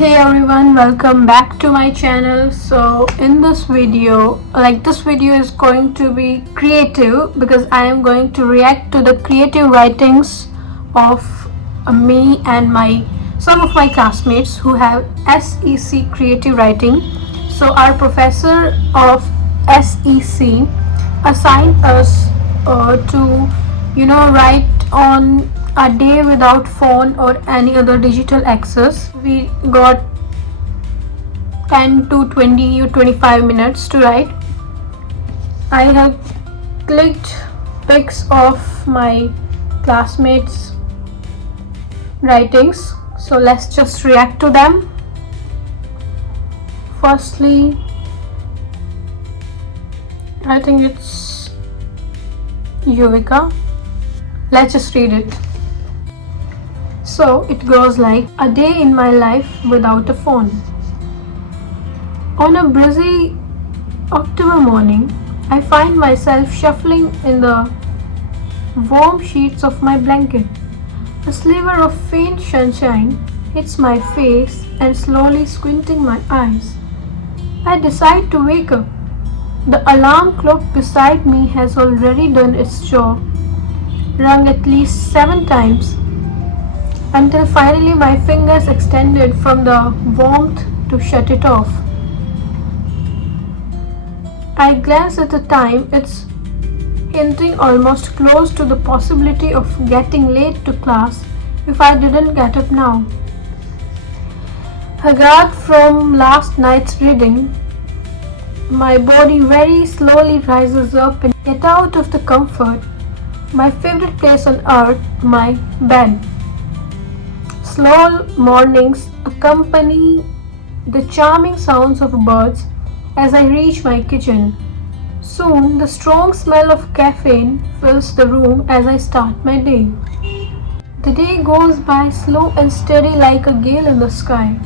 Hey everyone, welcome back to my channel. So in this video, this video is going to be creative because I am going to react to the creative writings of me and some of my classmates who have SEC creative writing. So our professor of SEC assigned us to write on a day without phone or any other digital access. We got 10 to 20 or 25 minutes to write. I have clicked pics of my classmates' writings, so let's just react to them. Firstly, I think it's Yuvika. Let's just read it. So it goes like, a day in my life without a phone. On a breezy October morning, I find myself shuffling in the warm sheets of my blanket. A sliver of faint sunshine hits my face and slowly squinting my eyes. I decide to wake up. The alarm clock beside me has already done its job, rung at least 7 times, until finally my fingers extended from the warmth to shut it off. I glance at the time. It's hinting almost close to the possibility of getting late to class if I didn't get up now. Haggard from last night's reading, my body very slowly rises up and get out of the comfort, my favorite place on earth, my bed. Slow mornings accompany the charming sounds of birds as I reach my kitchen. Soon the strong smell of caffeine fills the room as I start my day. The day goes by slow and steady like a gale in the sky.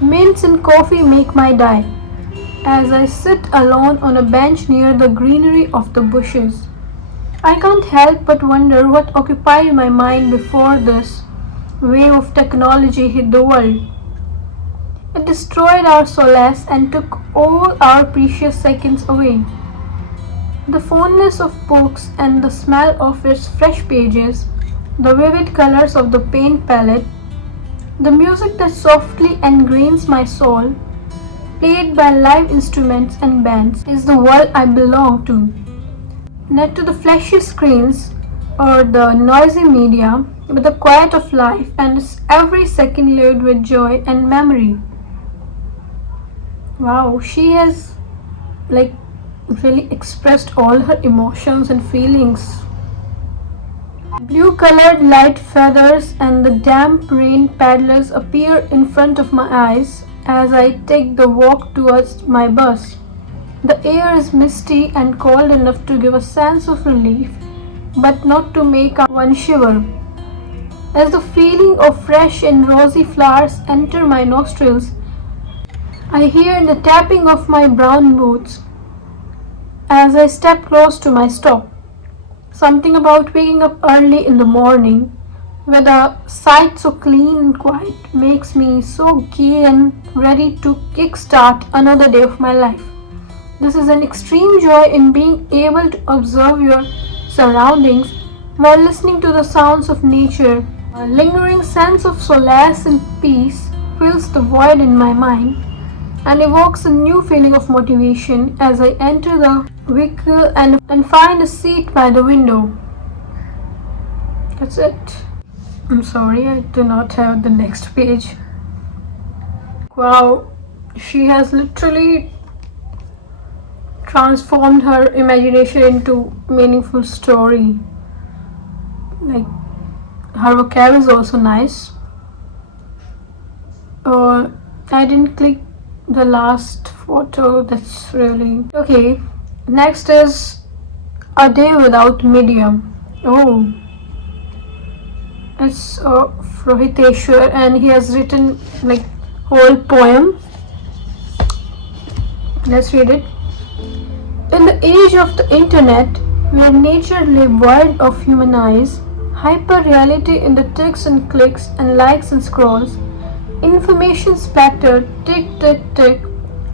Mints and coffee make my day as I sit alone on a bench near the greenery of the bushes. I can't help but wonder what occupied my mind before this wave of technology hit the world. It destroyed our solace and took all our precious seconds away. The fondness of books and the smell of its fresh pages, the vivid colors of the paint palette, the music that softly engrains my soul, played by live instruments and bands, is the world I belong to. Not to the flashy screens or the noisy media, but the quiet of life and its every second lived with joy and memory. Wow, she has really expressed all her emotions and feelings. Blue colored light feathers and the damp rain paddlers appear in front of my eyes as I take the walk towards my bus. The air is misty and cold enough to give a sense of relief, but not to make one shiver. As the feeling of fresh and rosy flowers enter my nostrils, I hear the tapping of my brown boots as I step close to my stop. Something about waking up early in the morning with a sight so clean and quiet makes me so gay and ready to kickstart another day of my life. This is an extreme joy in being able to observe your surroundings while listening to the sounds of nature. A lingering sense of solace and peace fills the void in my mind and evokes a new feeling of motivation as I enter the vehicle and find a seat by the window. That's it. I'm sorry, I do not have the next page. Wow, she has literally transformed her imagination into meaningful story. Her vocab is also nice. I didn't click the last photo. That's really okay. Next is A Day Without Medium. Oh, it's Rohiteshwar, and he has written whole poem. Let's read it. In the age of the internet, where nature lay void of human eyes, hyper reality in the ticks and clicks and likes and scrolls, Information splattered, tick, tick, tick,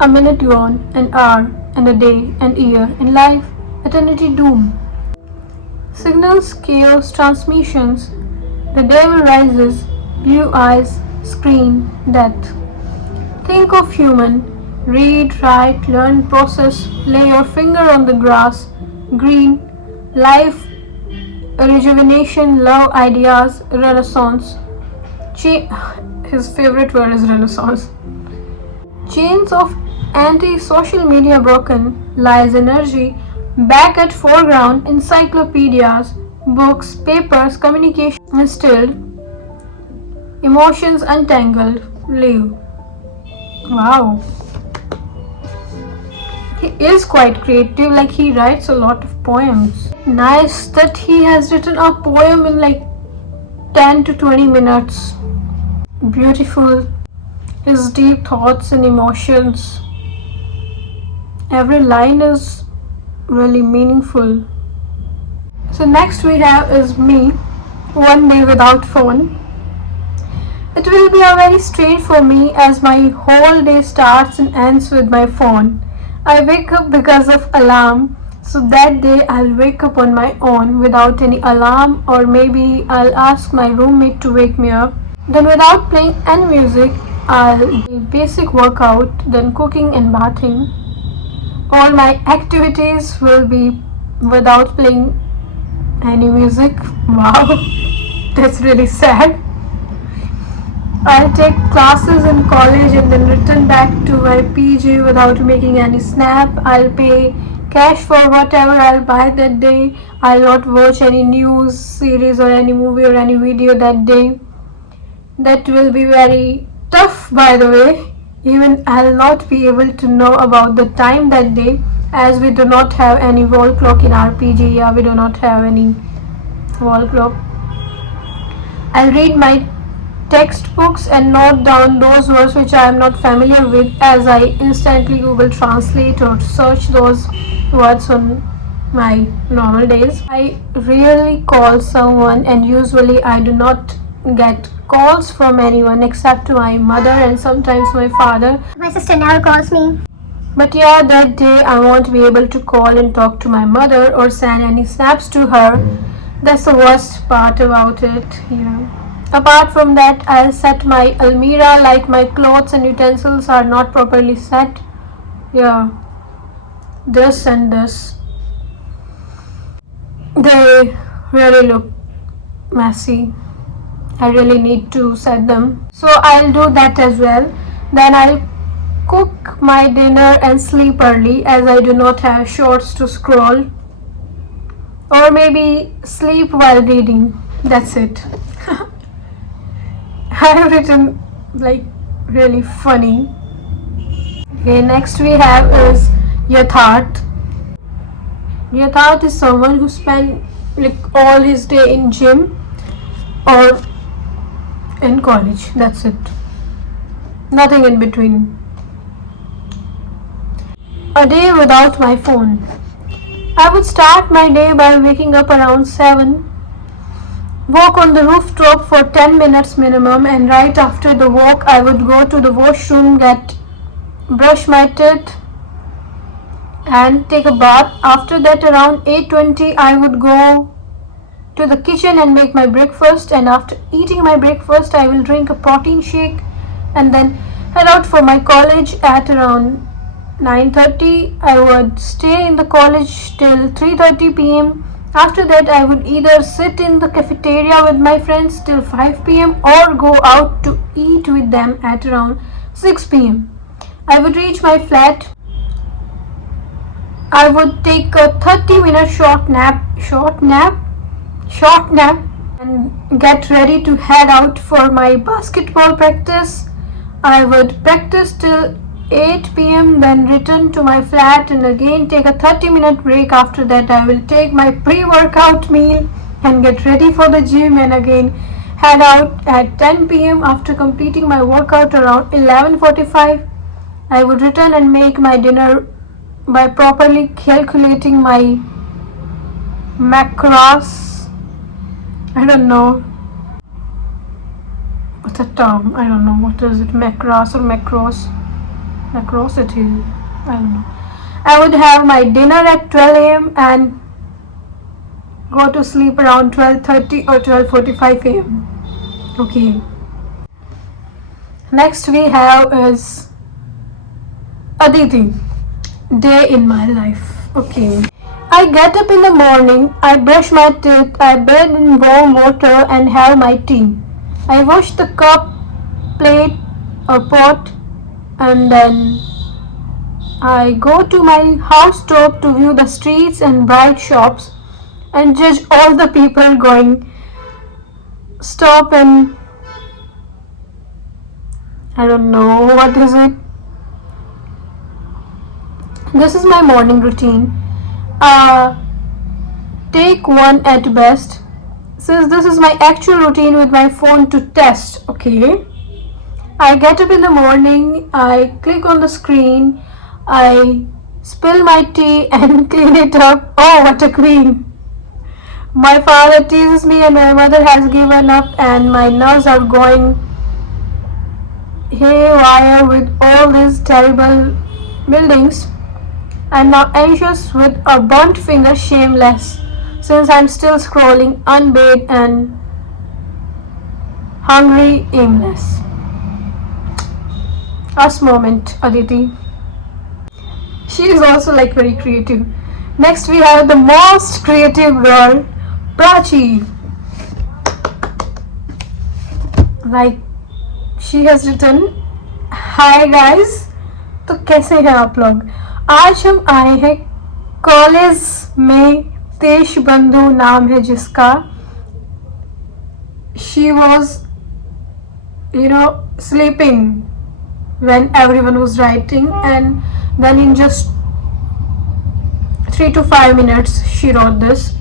a minute gone, an hour, and a day, an year, in life, eternity doom. Signals, chaos, transmissions, the devil rises, blue eyes, screen, death. Think of human, read, write, learn, process, lay your finger on the grass, green, life, rejuvenation, love, ideas, renaissance. His favorite word is renaissance. Chains of anti-social media broken, lies energy, back at foreground, encyclopedias, books, papers, communication instilled, emotions untangled, live. Wow. He is quite creative, like he writes a lot of poems. Nice that he has written a poem in like 10 to 20 minutes. Beautiful. His deep thoughts and emotions. Every line is really meaningful. So next we have is me, one day without phone. It will be a very strange for me as my whole day starts and ends with my phone. I wake up because of alarm, so that day I'll wake up on my own without any alarm, or maybe I'll ask my roommate to wake me up. Then without playing any music, I'll do basic workout, then cooking and bathing. All my activities will be without playing any music. Wow, that's really sad. I'll take classes in college and then return back to my PG without making any snap. I'll pay cash for whatever I'll buy that day. I'll not watch any news series or any movie or any video that day. That will be very tough, by the way. Even I'll not be able to know about the time that day, as we do not have any wall clock in our PG. Yeah, we do not have any wall clock. I'll read my textbooks and note down those words which I am not familiar with, as I instantly Google Translate or search those words on my normal days. I rarely call someone, and usually I do not get calls from anyone except my mother and sometimes my father. My sister never calls me. But yeah, that day I won't be able to call and talk to my mother or send any snaps to her. That's the worst part about it. Yeah. Apart from that, I'll set my almirah, like my clothes and utensils are not properly set. Yeah, this and this, they really look messy. I really need to set them, so I'll do that as well. Then I'll cook my dinner and sleep early, as I do not have shorts to scroll, or maybe sleep while reading. That's it. I have written like really funny. Okay, next we have is Yatharth. Yatharth is someone who spent like all his day in gym or in college. That's it. Nothing in between. A day without my phone. I would start my day by waking up around 7. Walk on the rooftop for 10 minutes minimum, and right after the walk I would go to the washroom, brush my teeth and take a bath. After that around 8:20 I would go to the kitchen and make my breakfast, and after eating my breakfast I will drink a protein shake and then head out for my college at around 9:30. I would stay in the college till 3:30 p.m. After that, I would either sit in the cafeteria with my friends till 5 p.m. or go out to eat with them at around 6 p.m. I would reach my flat. I would take a 30-minute short nap, and get ready to head out for my basketball practice. I would practice till 8 p.m. then return to my flat and again take a 30-minute break. After that I will take my pre-workout meal and get ready for the gym, and again head out at 10 p.m. After completing my workout around 11:45, I would return and make my dinner by properly calculating my macros. I don't know. what's a term? I don't know. What is it? Macros or macros? Macrosity. I don't know. I would have my dinner at 12 a.m. and go to sleep around 12:30 or 12:45 a.m. Okay. Next we have is Aditi. Day in my life. Okay. I get up in the morning, I brush my teeth, I bathe in warm water and have my tea. I wash the cup, plate or pot, and then I go to my house top to view the streets and bright shops and judge all the people going stop and I don't know what is it. This is my morning routine. Take one at best. Since this is my actual routine with my phone to test, okay. I get up in the morning, I click on the screen, I spill my tea and clean it up. Oh, what a queen! My father teases me and my mother has given up and my nerves are going haywire with all these terrible buildings. I'm now anxious with a burnt finger, shameless, since I'm still scrolling, unbathed and hungry, aimless. Us moment, Aditi. She is also like very creative. Next we have the most creative girl, Prachi. Like she has written, Hi guys. तो कैसे हैं आप लोग? आज हम आए हैं college में, देश बंधु नाम है जिसका. She was, sleeping when everyone was writing, and then in just 3 to 5 minutes she wrote this.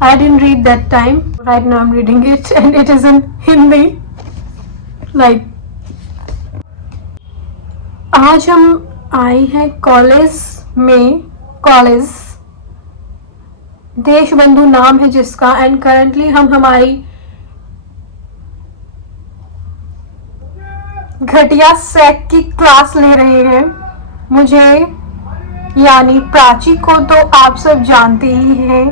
I didn't read that time. Right now I'm reading it and it is in Hindi. Like, आज हम आए हैं college में, college देश बंधु नाम है जिसका, एंड करंटली हम हमारी घटिया सेक की क्लास ले रहे हैं. मुझे यानी प्राची को तो आप सब जानते ही हैं,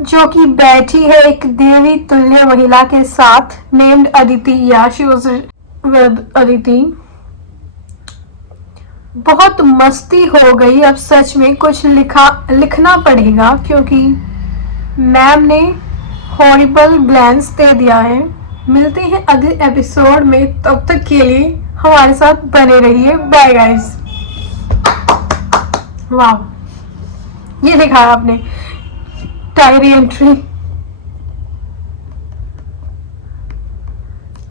जो कि बैठी है एक देवी तुल्य महिला के साथ नेम्ड अदिति. या शी वाज विद अदिति. बहुत मस्ती हो गई. अब सच में कुछ लिखना पड़ेगा क्योंकि मैम ने हॉरिबल ग्लैंस दे दिया है. मिलते हैं अगले एपिसोड में, तब तक के लिए हमारे साथ बने रहिए. Bye guys. वाह, ये दिखाया आपने diary entry.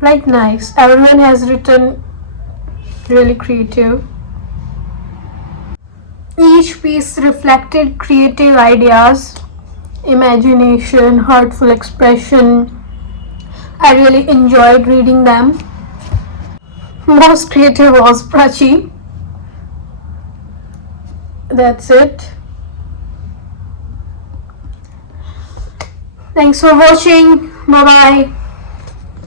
Like nice. Everyone has written really creative. Each piece reflected creative ideas, imagination, heartful expression. I really enjoyed reading them. Most creative was Prachi. That's it. Thanks for watching. Bye bye.